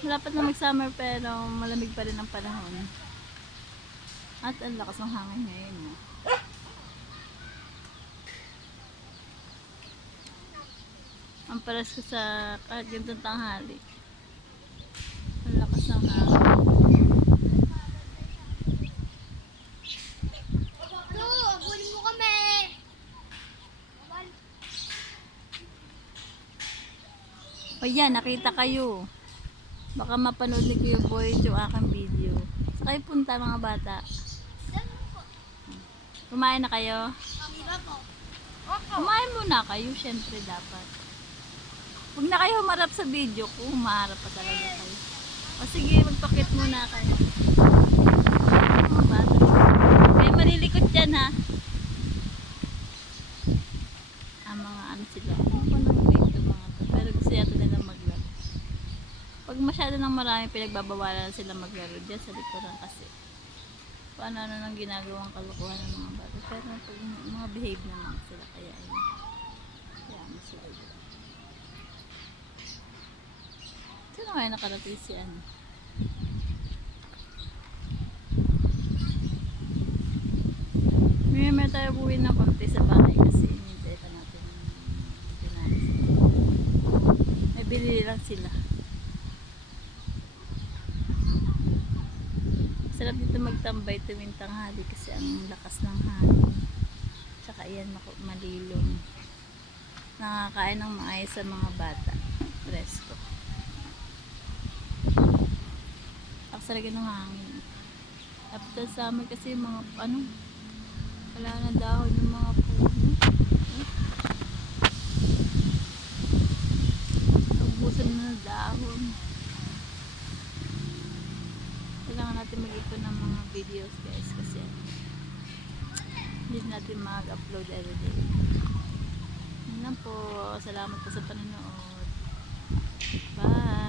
Malapit na mag-summer pero malamig pa rin ang panahon. At ang lakas ng hangin ngayon. No? Ang paras ko sa kahit ganitong tanghali. Ang lakas ng hangin. Abulin mo kami! O yan, nakita kayo. Baka mapanood ni Kuya Boy yung aking video. Sa kayo punta mga bata. Kumain na kayo? Diba po? Kumain muna kayo, syempre dapat. Huwag na kayo humarap sa video ko, humarap pa talaga kayo. O sige, magpakit muna kayo. Mga bata. Kaya malilikot dyan ha. Ang mga ano sila. Ano ba nang ito mga to? Pero gusto yata nilang maglaro. Pag masyado nang marami, pinagbabawalan sila maglaro dyan sa likuran kasi. Paano nang ginagawang kalokohan ng mga bata. Pero pag mga behave naman sila, kaya ayun. Kaya mo sila dyan. Sino kaya nakarating si ano? May tayo buwi ng konti sa bahay kasi hinintay pa natin pinalis. May bilili lang sila. Sarap dito magtambay tuwing tanghali kasi ang lakas ng hangin. Tsaka yan malilong. Nakakain ng maayos sa mga bata. Presko. Ako talaga ng hangin. After summer kasi mga ano, wala na dahon yung mga puno. Ubusan na ng dahon. Kailangan natin mag-ipon ng mga videos guys kasi hindi natin mag-upload everyday. Yun lang po. Salamat po sa panonood. Bye!